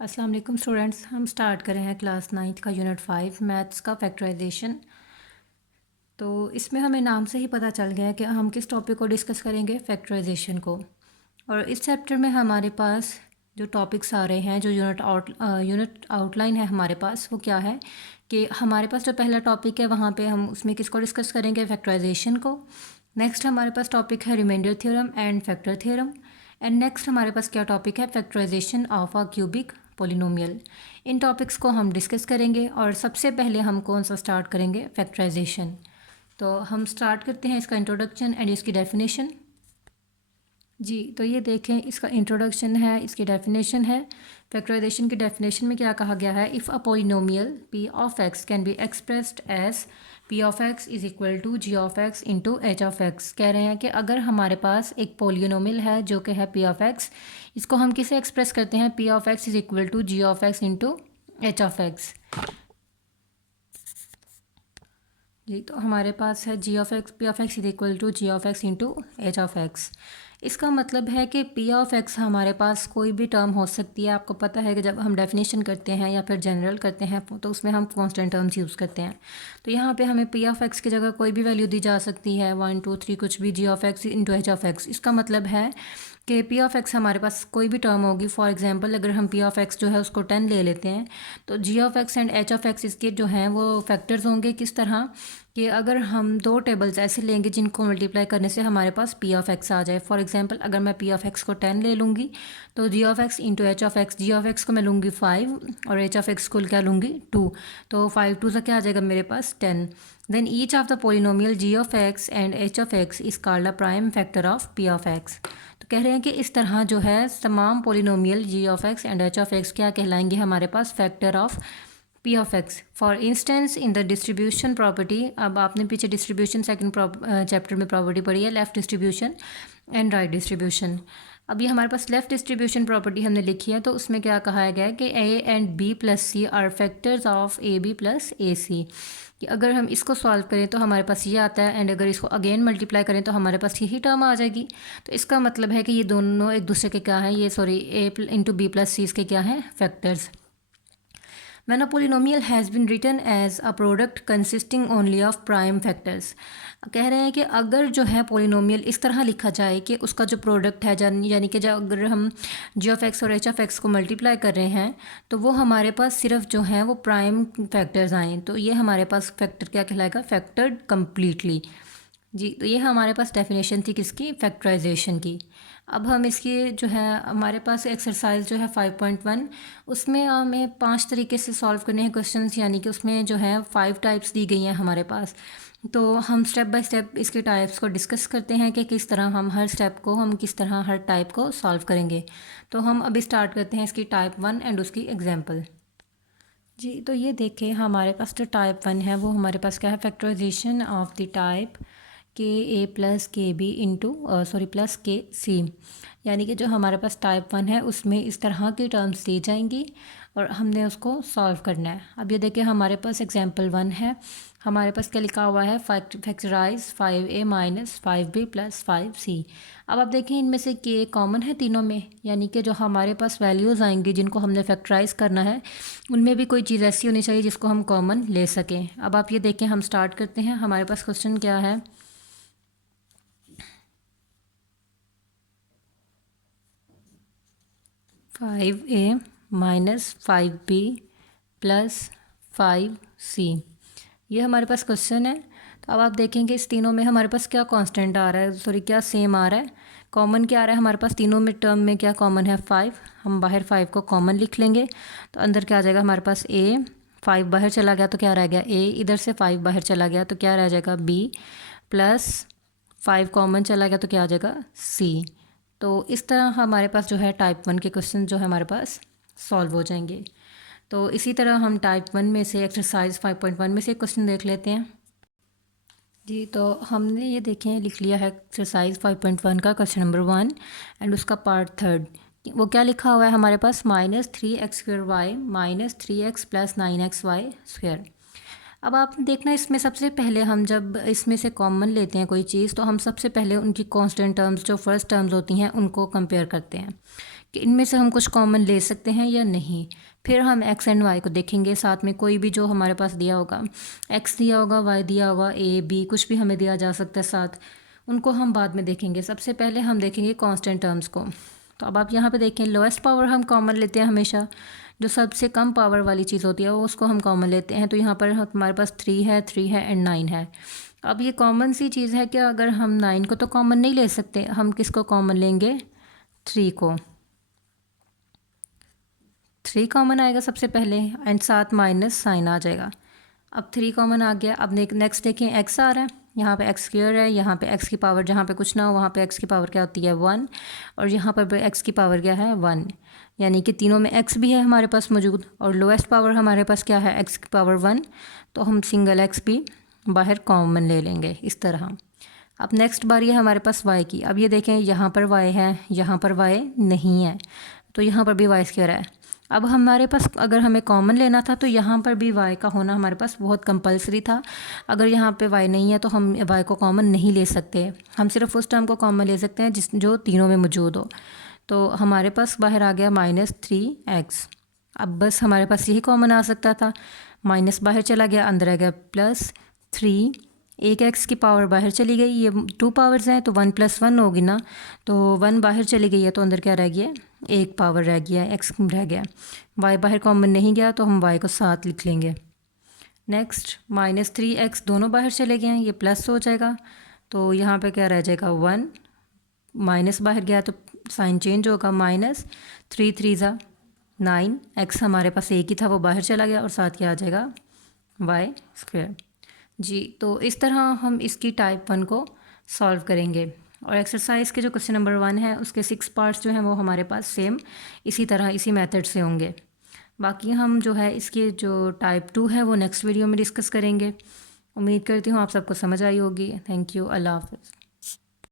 अस्सलाम वालेकुम स्टूडेंट्स। हम स्टार्ट कर रहे हैं क्लास 9th का यूनिट 5 मैथ्स का फैक्टराइजेशन। तो इसमें हमें नाम से ही पता चल गया है कि हम किस टॉपिक को डिस्कस करेंगे, फैक्टराइजेशन को। और इस चैप्टर में हमारे पास जो टॉपिक्स आ रहे हैं, जो यूनिट आउटलाइन है हमारे पास, वो क्या है कि हमारे पास जो पहला टॉपिक है वहाँ पे हम उसमें किसको डिस्कस करेंगे, फैक्टराइजेशन को। नेक्स्ट हमारे पास टॉपिक है remainder theorem and factor theorem. And next हमारे पास क्या टॉपिक है, factorization of a cubic polynomial. इन टॉपिक्स को हम डिस्कस करेंगे और सबसे पहले हम कौन सा स्टार्ट करेंगे, फैक्टराइजेशन। तो हम स्टार्ट करते हैं इसका इंट्रोडक्शन एंड इसकी डेफिनेशन। जी, तो ये देखें, इसका इंट्रोडक्शन है, इसकी डेफिनेशन है। फैक्टराइजेशन की डेफिनेशन में क्या कहा गया है, if a polynomial P of X can be expressed as P of X is equal to G of X into H of X. कह रहे हैं कि अगर हमारे पास एक पोलिनोमियल है जो कि है पी ऑफ एक्स, इसको हम किसे एक्सप्रेस करते हैं, P of X is equal to G of X into H of X. जी, तो हमारे पास है G of X, P of X is equal to G of X into H of X. इसका मतलब है कि पी ऑफ एक्स हमारे पास कोई भी टर्म हो सकती है। आपको पता है कि जब हम डेफिनेशन करते हैं या फिर जनरल करते हैं तो उसमें हम कांस्टेंट टर्म्स यूज़ करते हैं। तो यहाँ पे हमें पी ऑफ एक्स की जगह कोई भी वैल्यू दी जा सकती है, 1 2 3 कुछ भी, G of X into H of X. इसका मतलब है कि पी ऑफ एक्स हमारे पास कोई भी टर्म होगी। फॉर एग्जांपल अगर हम पी ऑफ एक्स जो है उसको 10 ले लेते हैं, तो G of X and H of X इसके जो हैं वो फैक्टर्स होंगे। किस तरह कि अगर हम दो टेबल्स ऐसे लेंगे जिनको मल्टीप्लाई करने से हमारे पास पी ऑफ एक्स आ जाए। फॉर एग्जांपल अगर मैं पी ऑफ एक्स को 10 ले लूँगी तो G of X into H of X, G of X को मैं लूँगी 5 और एच ऑफ एक्स को क्या लूँगी 2। तो 5 2 से क्या आ जाएगा मेरे पास 10। Then each of the polynomial G of X and H of X is called a prime factor of P of X. तो कह रहे हैं कि इस तरह जो है तमाम polynomial G of X and H of X क्या कहलाएंगे, हमारे पास factor of P of X. For instance in the distribution property, अब आपने पीछे डिस्ट्रीब्यूशन सेकंड चैप्टर में प्रॉपर्टी पढ़ी है, left distribution and right distribution. अब ये हमारे पास लेफ्ट डिस्ट्रीब्यूशन प्रॉपर्टी हमने लिखी है, तो उसमें क्या कहा गया है कि A and B plus C are factors of A B plus A C. कि अगर हम इसको सॉल्व करें तो हमारे पास ये आता है, एंड अगर इसको अगेन मल्टीप्लाई करें तो हमारे पास यही टर्म आ जाएगी। तो इसका मतलब है कि ये दोनों एक दूसरे के क्या हैं, ये सॉरी ए इंटू बी प्लस सी इसके क्या हैं, factors. When a polynomial has been written as a product consisting only of prime factors, कह रहे हैं कि अगर जो है पोलिनोमियल इस तरह लिखा जाए कि उसका जो प्रोडक्ट है, यानी कि जब अगर हम जी ऑफ एक्स और एच ऑफ एक्स को मल्टीप्लाई कर रहे हैं तो वो हमारे पास सिर्फ जो है वो प्राइम फैक्टर्स आएँ, तो ये हमारे पास फैक्टर क्या कहलाएगा, फैक्टर्ड कम्प्लीटली। जी, तो ये हमारे पास डेफिनेशन थी किसकी, फैक्टराइजेशन की। अब हम इसकी जो है हमारे पास एक्सरसाइज जो है 5.1, उसमें हमें 5 तरीके से सॉल्व करने हैं क्वेश्चंस, यानी कि उसमें जो है 5 टाइप्स दी गई हैं हमारे पास। तो हम स्टेप बाय स्टेप इसके टाइप्स को डिस्कस करते हैं कि किस तरह हम हर स्टेप को, हम किस तरह हर टाइप को सॉल्व करेंगे। तो हम अभी स्टार्ट करते हैं इसकी टाइप 1 एंड उसकी एग्जाम्पल। जी, तो ये देखें, हमारे पास जो टाइप 1 है वो हमारे पास क्या है, फैक्टराइजेशन ऑफ द टाइप के ए प्लस के बी इंटू सॉरी प्लस के सी। यानी कि जो हमारे पास टाइप 1 है उसमें इस तरह की टर्म्स दी जाएंगी और हमने उसको सॉल्व करना है। अब ये देखिए, हमारे पास एग्जांपल 1 है, हमारे पास क्या लिखा हुआ है, factorise 5a minus 5b plus 5c। अब आप देखें, इनमें से के कॉमन है तीनों में, यानी कि जो हमारे पास वैल्यूज़ आएंगी जिनको हमने फैक्टराइज करना है उनमें भी कोई चीज़ ऐसी होनी चाहिए जिसको हम कॉमन ले सकें। अब आप ये देखें, हम स्टार्ट करते हैं। हमारे पास क्वेश्चन क्या है, 5a minus 5b plus 5c, ये हमारे पास क्वेश्चन है। तो अब आप देखेंगे इस तीनों में हमारे पास क्या कांस्टेंट आ रहा है, सॉरी क्या सेम आ रहा है, कॉमन क्या आ रहा है हमारे पास तीनों में टर्म में, क्या कॉमन है 5। हम बाहर 5 को कॉमन लिख लेंगे तो अंदर क्या आ जाएगा हमारे पास a, 5 बाहर चला गया तो क्या रह गया a, इधर से 5 बाहर चला गया तो क्या रह जाएगा b, प्लस 5 कॉमन चला गया तो क्या आ जाएगा c। तो इस तरह हमारे पास जो है टाइप 1 के क्वेश्चन जो है हमारे पास सॉल्व हो जाएंगे। तो इसी तरह हम टाइप 1 में से एक्सरसाइज 5.1 में से क्वेश्चन देख लेते हैं। जी, तो हमने ये देखें लिख लिया है एक्सरसाइज 5.1 का क्वेश्चन नंबर 1 एंड उसका पार्ट 3। वो क्या लिखा हुआ है हमारे पास, -3x² minus 3x plus 9xy²। अब आपने देखना, इसमें सबसे पहले हम जब इसमें से कॉमन लेते हैं कोई चीज़ तो हम सबसे पहले उनकी कांस्टेंट टर्म्स जो फर्स्ट टर्म्स होती हैं उनको कंपेयर करते हैं कि इनमें से हम कुछ कॉमन ले सकते हैं या नहीं। फिर हम एक्स एंड वाई को देखेंगे, साथ में कोई भी जो हमारे पास दिया होगा, एक्स दिया होगा, वाई दिया होगा, ए बी कुछ भी हमें दिया जा सकता है साथ, उनको हम बाद में देखेंगे। सबसे पहले हम देखेंगे कांस्टेंट टर्म्स को। तो अब आप यहाँ पे देखें, लोएस्ट पावर हम कॉमन लेते हैं हमेशा, जो सबसे कम पावर वाली चीज़ होती है वो उसको हम कॉमन लेते हैं। तो यहाँ पर हमारे पास 3 है एंड 9 है। अब ये कॉमन सी चीज़ है कि अगर हम 9 को तो कॉमन नहीं ले सकते, हम किसको कॉमन लेंगे, 3 को। 3 कॉमन आएगा सबसे पहले एंड साथ माइनस साइन आ जाएगा। अब 3 कॉमन आ गया। अब नेक्स्ट देखें, एक्स आ रहा है, यहाँ पे एक्स स्क्वायर है, यहाँ पे एक्स की पावर जहाँ पे कुछ ना हो वहाँ पे एक्स की पावर क्या होती है 1, और यहाँ पर एक्स की पावर क्या है 1, यानी कि तीनों में एक्स भी है हमारे पास मौजूद, और लोएस्ट पावर हमारे पास क्या है एक्स की पावर 1, तो हम सिंगल एक्स भी बाहर कॉमन ले लेंगे इस तरह। अब नेक्स्ट बारी है हमारे पास वाई की। अब ये देखें, यहाँ पर वाई है, यहाँ पर वाई नहीं है, तो यहाँ पर भी वाई स्क्वायर है। अब हमारे पास अगर हमें कॉमन लेना था तो यहाँ पर भी y का होना हमारे पास बहुत कंपलसरी था। अगर यहाँ पे y नहीं है तो हम y को कॉमन नहीं ले सकते, हम सिर्फ उस टर्म को कॉमन ले सकते हैं जो तीनों में मौजूद हो। तो हमारे पास बाहर आ गया -3x। अब बस हमारे पास यही कॉमन आ सकता था, माइनस बाहर चला गया, अंदर आ गया +3, एक एक्स की पावर बाहर चली गई, ये 2 पावर्स हैं तो 1 + 1 होगी ना, तो 1 बाहर चली गई है तो अंदर क्या रह गया, एक पावर रह गया, एक्स रह गया। वाई बाहर कॉमन नहीं गया तो हम वाई को साथ लिख लेंगे। नेक्स्ट -3x दोनों बाहर चले गए हैं, ये प्लस हो जाएगा, तो यहाँ पे क्या रह जाएगा 1, माइनस बाहर गया तो साइन चेंज होगा, -3 3 ज़ा 9, एक्स हमारे पास एक ही था वो बाहर चला गया, और साथ क्या आ जाएगा वाई स्क्वायर। जी, तो इस तरह हम इसकी टाइप 1 को सॉल्व करेंगे। और एक्सरसाइज के जो क्वेश्चन नंबर 1 है उसके 6 पार्ट्स जो हैं वो हमारे पास सेम इसी तरह इसी मेथड से होंगे। बाकी हम जो है इसके जो टाइप 2 है वो नेक्स्ट वीडियो में डिस्कस करेंगे। उम्मीद करती हूँ आप सबको समझ आई होगी। थैंक यू, अल्लाह हाफ़िज़।